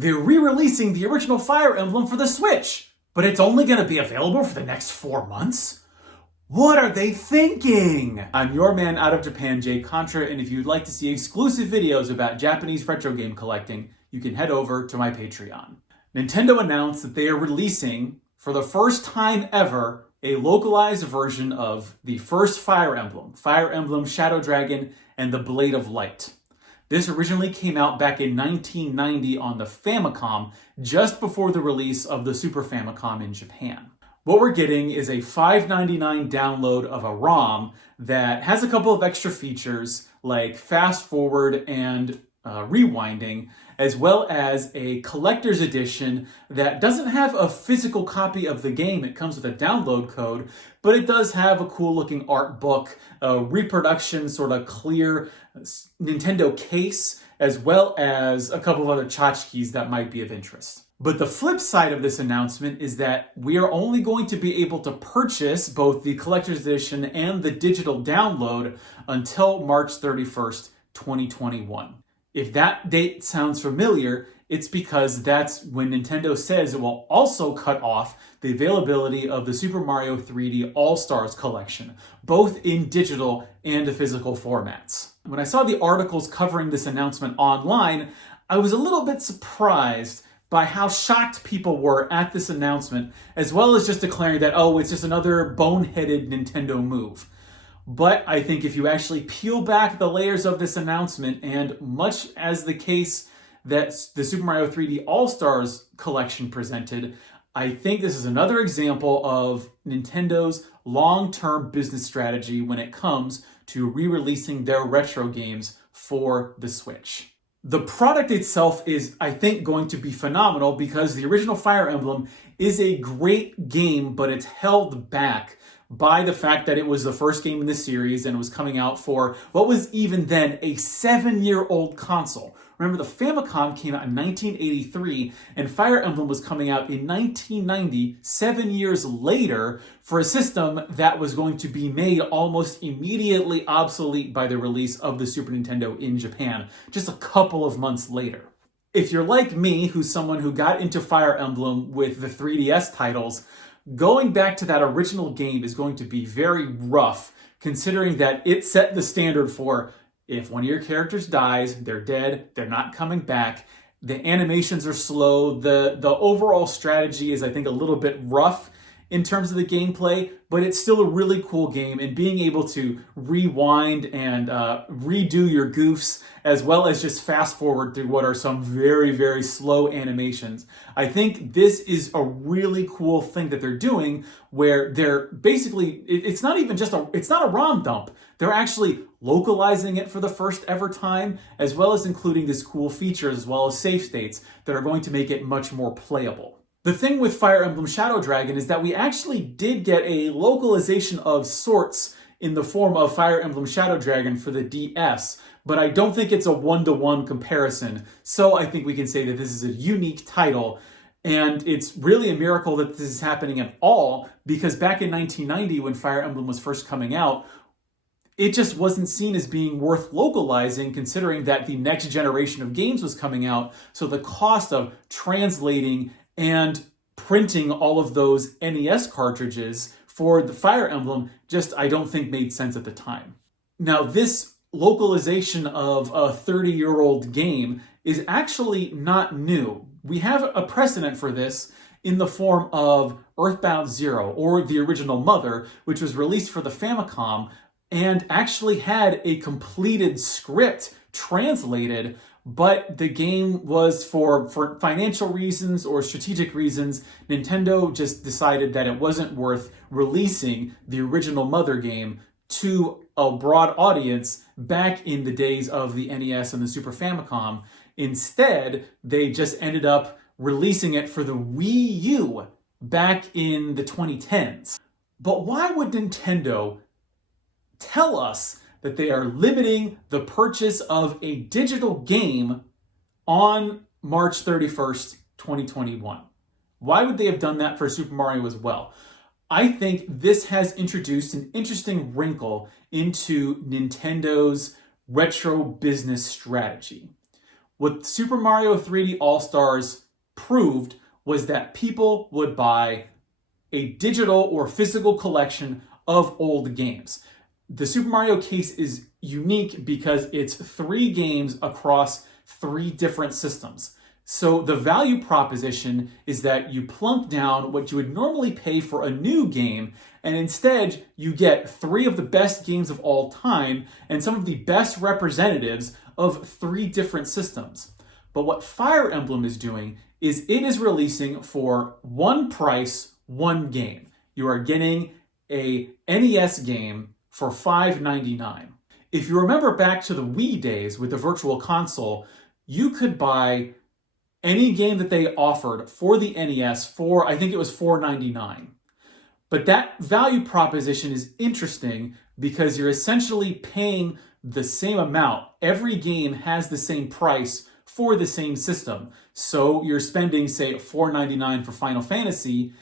They're re-releasing the original Fire Emblem for the Switch, but it's only going to be available for the next 4 months? What are they thinking? I'm your man out of Japan, Jay Contra, and if you'd like to see exclusive videos about Japanese retro game collecting, you can head over to my Patreon. Nintendo announced that they are releasing, for the first time ever, a localized version of the first Fire Emblem Shadow Dragon, and the Blade of Light. This originally came out back in 1990 on the Famicom, just before the release of the Super Famicom in Japan. What we're getting is a $5.99 download of a ROM that has a couple of extra features like fast forward and rewinding, as well as a collector's edition that doesn't have a physical copy of the game. It comes with a download code, but it does have a cool looking art book, a reproduction sort of clear Nintendo case, as well as a couple of other tchotchkes that might be of interest. But the flip side of this announcement is that we are only going to be able to purchase both the collector's edition and the digital download until March 31st, 2021. If that date sounds familiar, it's because that's when Nintendo says it will also cut off the availability of the Super Mario 3D All-Stars collection, both in digital and physical formats. When I saw the articles covering this announcement online, I was a little bit surprised by how shocked people were at this announcement, as well as just declaring that, oh, it's just another boneheaded Nintendo move. But I think if you actually peel back the layers of this announcement, and much as the case that the Super Mario 3D All-Stars collection presented, I think this is another example of Nintendo's long-term business strategy when it comes to re-releasing their retro games for the Switch. The product itself is, I think, going to be phenomenal because the original Fire Emblem is a great game, but it's held back by the fact that it was the first game in the series and it was coming out for what was even then a 7-year-old console. Remember, the Famicom came out in 1983 and Fire Emblem was coming out in 1990, 7 years later, for a system that was going to be made almost immediately obsolete by the release of the Super Nintendo in Japan, just a couple of months later. If you're like me, who's someone who got into Fire Emblem with the 3DS titles, going back to that original game is going to be very rough, considering that it set the standard for if one of your characters dies, they're dead, they're not coming back, the animations are slow, the overall strategy is, I think, a little bit rough in terms of the gameplay, but it's still a really cool game, and being able to rewind and redo your goofs, as well as just fast forward through what are some very, very slow animations. I think this is a really cool thing that they're doing, where they're basically, it's not a ROM dump. They're actually localizing it for the first ever time, as well as including these cool features, as well as save states that are going to make it much more playable. The thing with Fire Emblem Shadow Dragon is that we actually did get a localization of sorts in the form of Fire Emblem Shadow Dragon for the DS, but I don't think it's a one-to-one comparison. So I think we can say that this is a unique title, and it's really a miracle that this is happening at all, because back in 1990, when Fire Emblem was first coming out, it just wasn't seen as being worth localizing, considering that the next generation of games was coming out, so the cost of translating and printing all of those NES cartridges for the Fire Emblem just, I don't think, made sense at the time. Now, this localization of a 30-year-old game is actually not new. We have a precedent for this in the form of Earthbound Zero, or the original Mother, which was released for the Famicom and actually had a completed script translated, but the game was, for financial reasons or strategic reasons, Nintendo just decided that it wasn't worth releasing the original Mother game to a broad audience back in the days of the NES and the Super Famicom. Instead, they just ended up releasing it for the Wii U back in the 2010s. But why would Nintendo tell us that they are limiting the purchase of a digital game on March 31st, 2021? Why would they have done that for Super Mario as well? I think this has introduced an interesting wrinkle into Nintendo's retro business strategy. What Super Mario 3D All-Stars proved was that people would buy a digital or physical collection of old games. The Super Mario case is unique because it's 3 games across 3 different systems. So the value proposition is that you plunk down what you would normally pay for a new game, and instead you get 3 of the best games of all time and some of the best representatives of 3 different systems. But what Fire Emblem is doing is it is releasing for one price, one game. You are getting a NES game for $5.99. If you remember back to the Wii days with the Virtual Console, you could buy any game that they offered for the NES for, I think it was $4.99. But that value proposition is interesting because you're essentially paying the same amount. Every game has the same price for the same system. So you're spending, say, $4.99 for Final Fantasy,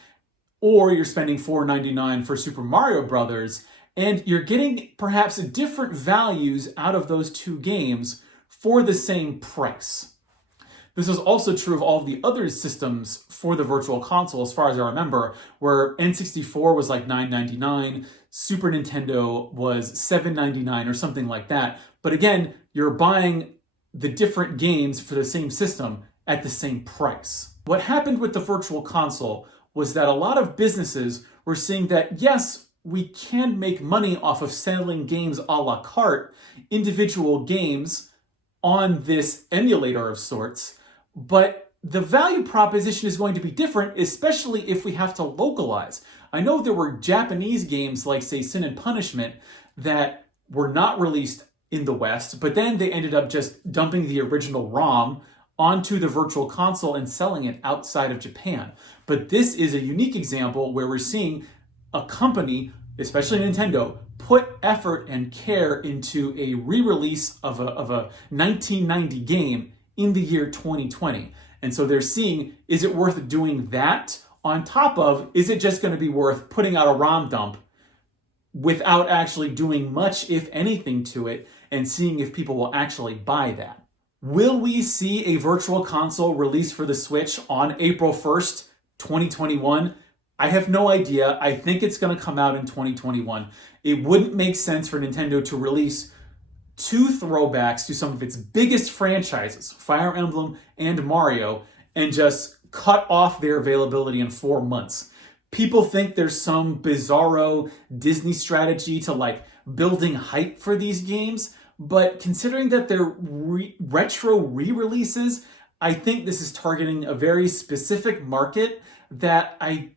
or you're spending $4.99 for Super Mario Brothers, and you're getting perhaps different values out of those 2 games for the same price. This is also true of all of the other systems for the Virtual Console, as far as I remember, where N64 was like $9.99, Super Nintendo was $7.99 or something like that. But again, you're buying the different games for the same system at the same price. What happened with the Virtual Console was that a lot of businesses were seeing that, yes, we can make money off of selling games a la carte, individual games on this emulator of sorts, but the value proposition is going to be different, especially if we have to localize. I know there were Japanese games like, say, Sin and Punishment that were not released in the West, but then they ended up just dumping the original ROM onto the Virtual Console and selling it outside of Japan. But this is a unique example where we're seeing a company, especially Nintendo, put effort and care into a re-release of a 1990 game in the year 2020. And so they're seeing, is it worth doing that on top of, is it just going to be worth putting out a ROM dump without actually doing much, if anything, to it, and seeing if people will actually buy that? Will we see a Virtual Console release for the Switch on April 1st, 2021? I have no idea. I think it's going to come out in 2021. It wouldn't make sense for Nintendo to release 2 throwbacks to some of its biggest franchises, Fire Emblem and Mario, and just cut off their availability in 4 months. People think there's some bizarro Disney strategy to like building hype for these games, but considering that they're retro re-releases, I think this is targeting a very specific market that I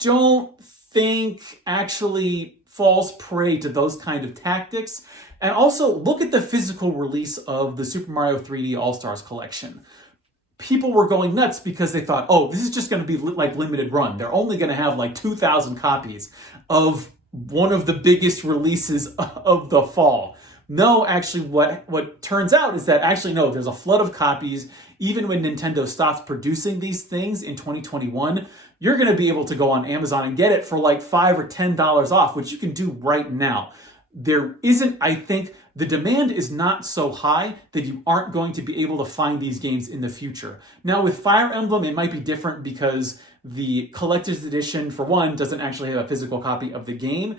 don't think actually falls prey to those kind of tactics. And also, look at the physical release of the Super Mario 3D All-Stars collection. People were going nuts because they thought, oh, this is just going to be like limited run. They're only going to have like 2,000 copies of one of the biggest releases of the fall. No, actually, what turns out is that actually, no, there's a flood of copies. Even when Nintendo stops producing these things in 2021, you're going to be able to go on Amazon and get it for like $5 or $10 off, which you can do right now. There isn't, I think, the demand is not so high that you aren't going to be able to find these games in the future. Now, with Fire Emblem, it might be different because the collector's edition, for one, doesn't actually have a physical copy of the game.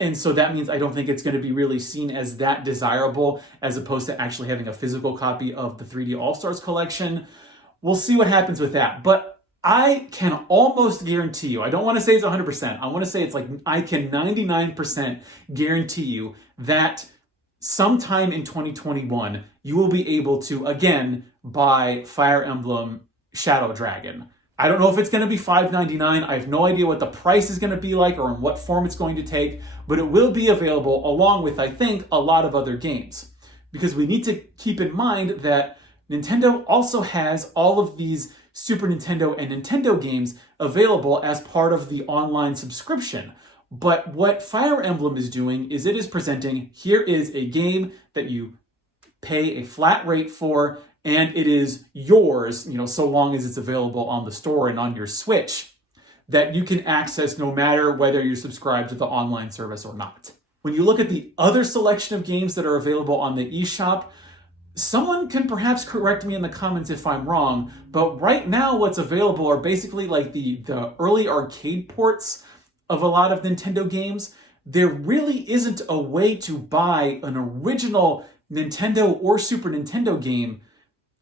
And so that means I don't think it's going to be really seen as that desirable as opposed to actually having a physical copy of the 3D All-Stars collection. We'll see what happens with that. But I can almost guarantee you, I don't want to say it's 100%, I want to say it's like, I can 99% guarantee you that sometime in 2021, you will be able to, again, buy Fire Emblem Shadow Dragon. I don't know if it's going to be $5.99. I have no idea what the price is going to be like or in what form it's going to take, but it will be available along with, I think, a lot of other games. Because we need to keep in mind that Nintendo also has all of these Super Nintendo and Nintendo games available as part of the online subscription. But what Fire Emblem is doing is it is presenting, here is a game that you pay a flat rate for, and it is yours, so long as it's available on the store and on your Switch, that you can access no matter whether you're subscribed to the online service or not. When you look at the other selection of games that are available on the eShop, Someone can perhaps correct me in the comments if I'm wrong, but right now what's available are basically like the early arcade ports of a lot of Nintendo games. There really isn't a way to buy an original Nintendo or Super Nintendo game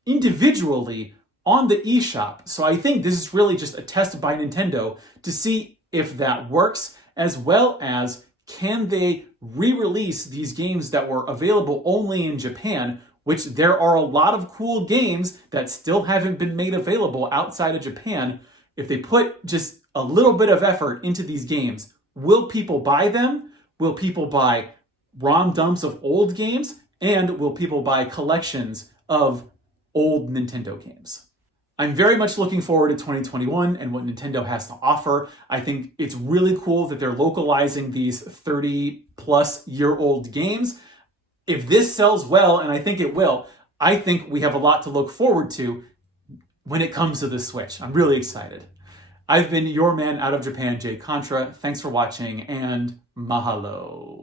individually on the eShop. So I think this is really just a test by Nintendo to see if that works, as well as can they re-release these games that were available only in Japan, which there are a lot of cool games that still haven't been made available outside of Japan. If they put just a little bit of effort into these games, will people buy them? Will people buy ROM dumps of old games? And will people buy collections of old Nintendo games? I'm very much looking forward to 2021 and what Nintendo has to offer. I think it's really cool that they're localizing these 30-plus-year-old games. If this sells well, and I think it will, I think we have a lot to look forward to when it comes to the Switch. I'm really excited. I've been your man out of Japan, Jay Contra. Thanks for watching, and mahalo.